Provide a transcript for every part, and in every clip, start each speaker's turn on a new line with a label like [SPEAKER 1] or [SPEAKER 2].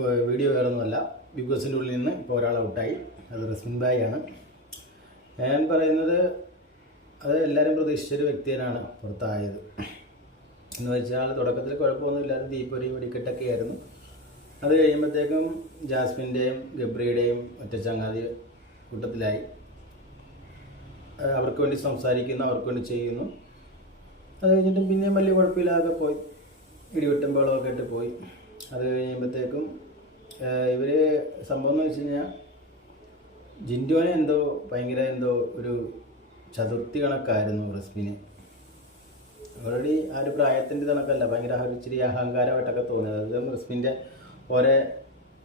[SPEAKER 1] Video വേറൊന്നുമല്ല. Big ബോസിന്റെ ഉള്ളിൽ നിന്ന് ഇപ്പോൾ ഒരാൾ ഔട്ടായി. അത് റസ്മിൻ ബായ് ആണ് ഞാൻ പറയുന്നത് അത് എല്ലാവരും പ്രതീക്ഷിച്ചൊരു വ്യക്തിയാണ് പുറത്തായത്. എന്ന് വെച്ചാൽ തുടക്കത്തിൽ കുഴപ്പമൊന്നുമില്ലാതെ ദീപൊരി വെടിക്കെട്ടൊക്കെ ആയിരുന്നു. അത് കഴിയുമ്പോഴത്തേക്കും ജാസ്മിന്റെയും ഗബ്രിയുടെയും ഒറ്റച്ചങ്ങാതി കൂട്ടത്തിലായി. അവർക്ക് വേണ്ടി സംസാരിക്കുന്നു അവർക്ക് വേണ്ടി ചെയ്യുന്നു. അത് കഴിഞ്ഞിട്ട് പിന്നെയും വലിയ കുഴപ്പമില്ലാതെ പോയി. ഇടിവെട്ടുമ്പോളൊക്കെ ആയിട്ട് പോയി. അത് കഴിയുമ്പോഴത്തേക്കും ഇവർ സംഭവം എന്ന് വെച്ച് കഴിഞ്ഞാൽ ജിൻഡോനെ എന്തോ ഭയങ്കര എന്തോ ഒരു ചതുർത്ഥി കണക്കായിരുന്നു റസ്മിന്. ഓൾറെഡി ആ ഒരു പ്രായത്തിന്റെ കണക്കല്ല ഭയങ്കര ഇച്ചിരി അഹങ്കാരമായിട്ടൊക്കെ തോന്നിയത്. അത് റസ്മിന്റെ ഓരോ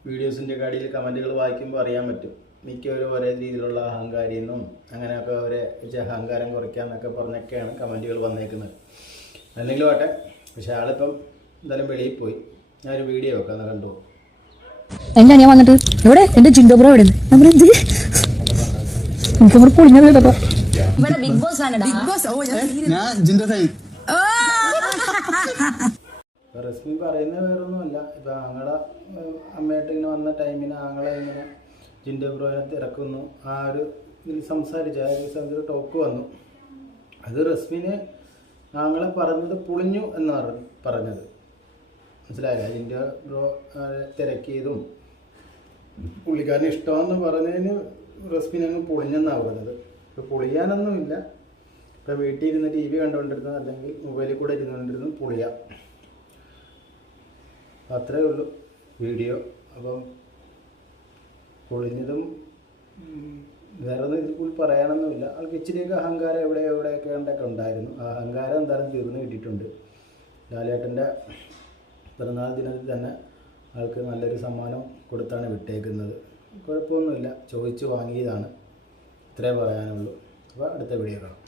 [SPEAKER 1] വീഡിയോസിന്റെ കടിയിൽ കമന്റുകൾ വായിക്കുമ്പോൾ അറിയാൻ പറ്റും. മിക്കവരും ഒരേ രീതിയിലുള്ള അഹങ്കാരിയെന്നും അങ്ങനെയൊക്കെ അവരെ വെച്ച് അഹങ്കാരം കുറയ്ക്കാമെന്നൊക്കെ പറഞ്ഞൊക്കെയാണ് കമന്റുകൾ വന്നേക്കുന്നത്. അല്ലെങ്കിൽ ആട്ടെ പക്ഷേ ആളിപ്പം എന്തായാലും വെളിയിൽ പോയി. ഞാനൊരു വീഡിയോ വെക്കാം കണ്ടു.
[SPEAKER 2] എന്നാ ഞാൻ വന്നിട്ട്? എവിടെ? എന്റെ ജിൻഡോ ബ്രോ എവിടെ നമ്മൾ എന്ത്? നമ്മൾ പൊളിഞ്ഞത് കേട്ടോ.
[SPEAKER 3] ആണ് ബിഗ് ബോസ്? ഓ
[SPEAKER 4] ഞാൻ ജിൻഡോ
[SPEAKER 1] ഇപ്പൊ റസ്മി പറയുന്നത് വേറൊന്നുമല്ല. ഇപ്പൊ ആങ്ങളെ അമ്മയായിട്ട് ഇങ്ങനെ വന്ന ടൈമിന് ആങ്ങളെ ഇങ്ങനെ ബ്രോയിനെ തിരക്കുന്നു. ആ ഒരു ഇതിൽ സംസാരിച്ച. ആ ഒരു ടോക്ക് വന്നു. അത് റസ്മിന് ആങ്ങളെ പറഞ്ഞത് പുളിഞ്ഞു എന്നാണ് പറഞ്ഞത്. മനസ്സിലായില്ല? അതിന്റെ ബ്രോ തിരക്കിയതും പുള്ളിക്കാരന് ഇഷ്ടമെന്ന് പറഞ്ഞതിന് റസ്മിൻ അങ്ങ് പൊളിഞ്ഞെന്നാണ് പറഞ്ഞത്. ഇപ്പോൾ പൊളിയാനൊന്നുമില്ല. ഇപ്പോൾ വീട്ടിൽ ഇരുന്ന് ടി വി കണ്ടുകൊണ്ടിരുന്നു അല്ലെങ്കിൽ മൊബൈലിൽ കൂടെ ഇരുന്നുകൊണ്ടിരുന്നു പൊളിയാം. അത്രേ ഉള്ളൂ വീഡിയോ. അപ്പം പൊളിഞ്ഞതും വേറെ ഒന്നും ഇതിൽ കൂടുതൽ പറയാനൊന്നുമില്ല. ആൾക്ക് ഇച്ചിരിയൊക്കെ അഹങ്കാരം എവിടെ എവിടെയൊക്കെ ഉണ്ടൊക്കെ ഉണ്ടായിരുന്നു. ആ അഹങ്കാരം എന്തായാലും തീർന്നു കിട്ടിയിട്ടുണ്ട്. ലാലേട്ടന്റെ പിറന്നാൾ ദിനത്തിൽ തന്നെ ആൾക്ക് നല്ലൊരു സമ്മാനം കൊടുത്താണ് വിട്ടേക്കുന്നത്. കുഴപ്പമൊന്നുമില്ല. ചോദിച്ചു വാങ്ങിയതാണ്. ഇത്രേ പറയാനുള്ളൂ. അപ്പോൾ അടുത്ത വീഡിയോ കാണാം.